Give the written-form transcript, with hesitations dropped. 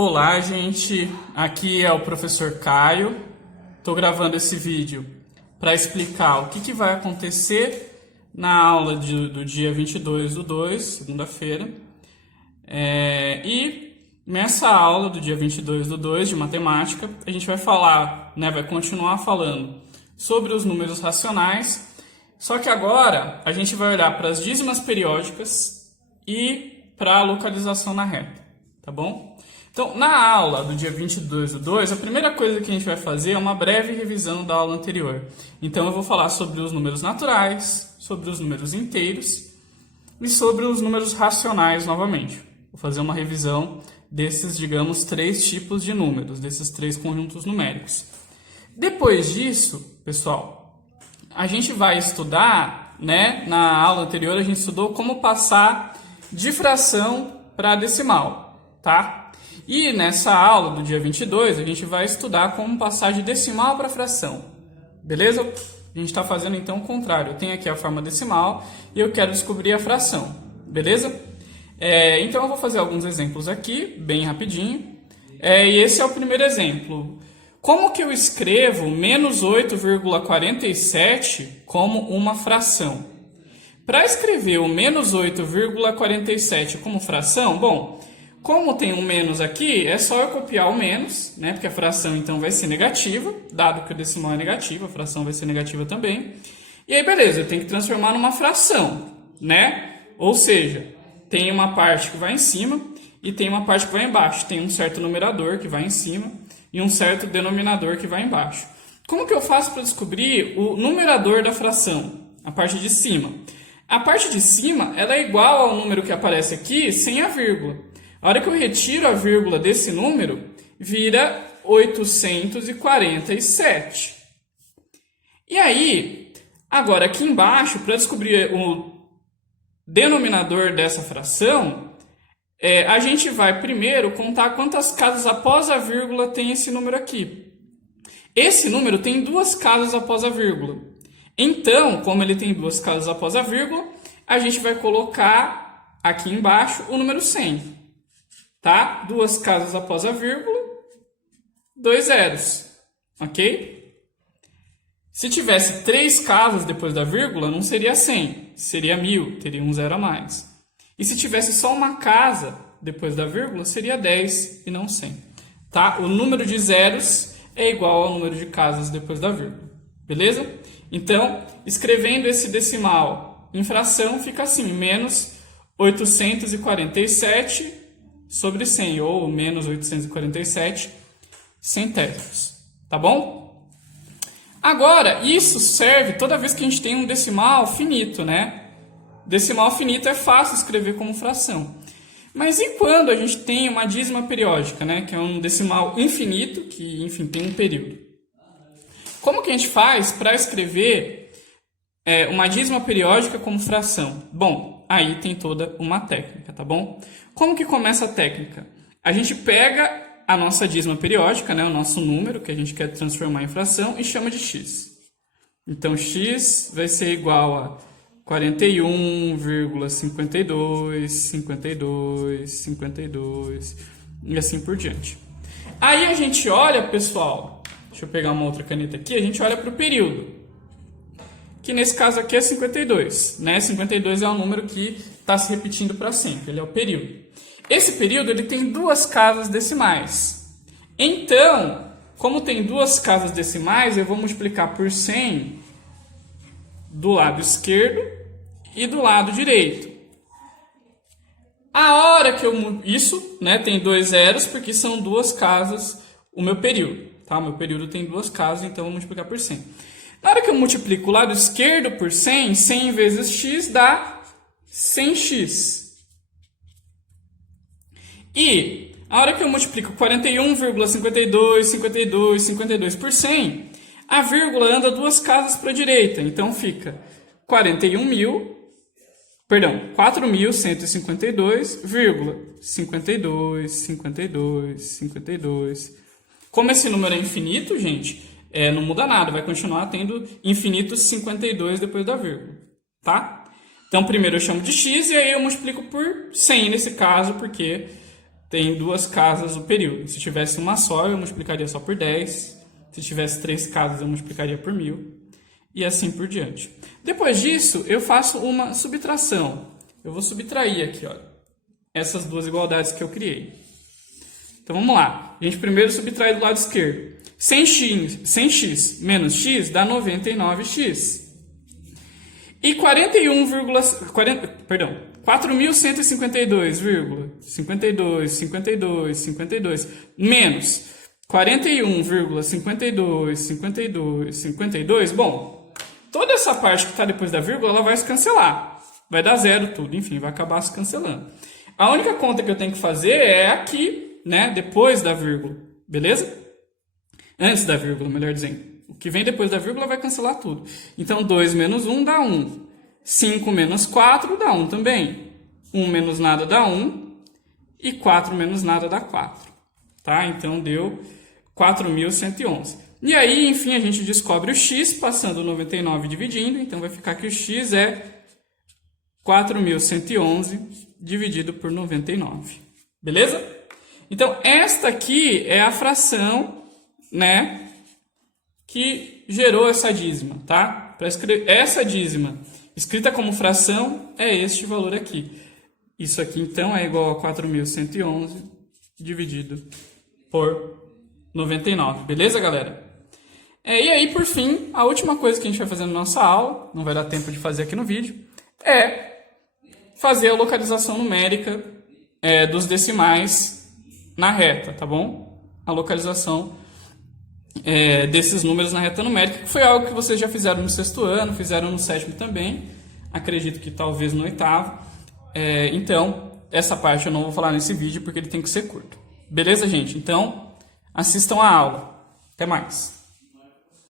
Olá, gente. Aqui é o professor Caio. Estou gravando esse vídeo para explicar o que vai acontecer na aula do dia 22/2, segunda-feira. E nessa aula do dia 22/2 de matemática, a gente vai falar, vai continuar falando sobre os números racionais, só que agora a gente vai olhar para as dízimas periódicas e para a localização na reta, tá bom? Então, na aula do dia 22/2, a primeira coisa que a gente vai fazer é uma breve revisão da aula anterior. Então, eu vou falar sobre os números naturais, sobre os números inteiros e sobre os números racionais novamente. Vou fazer uma revisão desses, digamos, três tipos de números, desses três conjuntos numéricos. Depois disso, pessoal, a gente vai estudar, na aula anterior a gente estudou como passar de fração para decimal, tá? E nessa aula do dia 22, a gente vai estudar como passar de decimal para fração, beleza? A gente está fazendo então o contrário. Eu tenho aqui a forma decimal e eu quero descobrir a fração, beleza? Então eu vou fazer alguns exemplos aqui, bem rapidinho. E esse é o primeiro exemplo. Como que eu escrevo menos 8,47 como uma fração? Para escrever o menos 8,47 como fração, bom, como tem um menos aqui, é só eu copiar o menos, porque a fração então vai ser negativa, dado que o decimal é negativo, a fração vai ser negativa também. E aí, beleza, eu tenho que transformar numa fração, Ou seja, tem uma parte que vai em cima e tem uma parte que vai embaixo. Tem um certo numerador que vai em cima e um certo denominador que vai embaixo. Como que eu faço para descobrir o numerador da fração? A parte de cima. A parte de cima ela é igual ao número que aparece aqui sem a vírgula. A hora que eu retiro a vírgula desse número, vira 847. E aí, agora aqui embaixo, para descobrir o denominador dessa fração, a gente vai primeiro contar quantas casas após a vírgula tem esse número aqui. Esse número tem duas casas após a vírgula. Então, como ele tem duas casas após a vírgula, a gente vai colocar aqui embaixo o número 100. Tá? Duas casas após a vírgula, 2 zeros, ok? Se tivesse 3 casas depois da vírgula, não seria 100, seria 1000, teria um zero a mais. E se tivesse só uma casa depois da vírgula, seria 10 e não 100. Tá? O número de zeros é igual ao número de casas depois da vírgula, beleza? Então, escrevendo esse decimal em fração, fica assim, menos 847 sobre 100, ou menos 847 centésimos, tá bom? Agora, isso serve toda vez que a gente tem um decimal finito, Decimal finito é fácil escrever como fração. Mas e quando a gente tem uma dízima periódica, que é um decimal infinito, que, enfim, tem um período? Como que a gente faz para escrever uma dízima periódica como fração? Bom, aí tem toda uma técnica, tá bom? Como que começa a técnica? A gente pega a nossa dízima periódica, o nosso número que a gente quer transformar em fração e chama de x. Então, x vai ser igual a 41,52, 52, 52 e assim por diante. Aí a gente olha, pessoal, deixa eu pegar uma outra caneta aqui, a gente olha para o período, que nesse caso aqui é 52, 52 é um número que está se repetindo para sempre, ele é o período. Esse período ele tem duas casas decimais. Então, como tem duas casas decimais, eu vou multiplicar por 100 do lado esquerdo e do lado direito. A hora que eu... Isso, tem 2 zeros, porque são duas casas o meu período. Tá? O meu período tem duas casas, então eu vou multiplicar por 100. Na hora que eu multiplico o lado esquerdo por 100, 100 vezes x dá 100x. E a hora que eu multiplico 41,52, 52, 52 por 100, a vírgula anda duas casas para a direita. Então fica 4.152,52, 52, 52. Como esse número é infinito, gente, não muda nada, vai continuar tendo infinitos 52 depois da vírgula, tá? Então, primeiro eu chamo de x e aí eu multiplico por 100 nesse caso, porque tem 2 casas o período. Se tivesse uma só, eu multiplicaria só por 10. Se tivesse 3 casas, eu multiplicaria por 1000. E assim por diante. Depois disso, eu faço uma subtração. Eu vou subtrair aqui, ó, essas 2 igualdades que eu criei. Então vamos lá. A gente primeiro subtrai do lado esquerdo. 100x menos x dá 99x. E 4.152,52 menos 41,52, bom, toda essa parte que está depois da vírgula, ela vai se cancelar. Vai dar zero tudo, enfim, vai acabar se cancelando. A única conta que eu tenho que fazer é aqui, né, depois da vírgula, beleza? Antes da vírgula, melhor dizendo. O que vem depois da vírgula vai cancelar tudo. Então, 2 menos 1 dá 1. 5 menos 4 dá 1 também. 1 menos nada dá 1. E 4 menos nada dá 4. Tá? Então, deu 4.111. E aí, enfim, a gente descobre o x passando 99 e dividindo. Então, vai ficar que o x é 4.111 dividido por 99. Beleza? Então, esta aqui é a fração, né, que gerou essa dízima, tá? Para escrever essa dízima escrita como fração é este valor aqui. Isso aqui, então, é igual a 4.111 dividido por 99. Beleza, galera? E aí, por fim, a última coisa que a gente vai fazer na nossa aula, não vai dar tempo de fazer aqui no vídeo, é fazer a localização numérica dos decimais na reta, tá bom? A localização desses números na reta numérica, que foi algo que vocês já fizeram no 6º ano, fizeram no 7º também, acredito que talvez no 8º. Então, essa parte eu não vou falar nesse vídeo porque ele tem que ser curto. Beleza, gente? Então, assistam a aula. Até mais!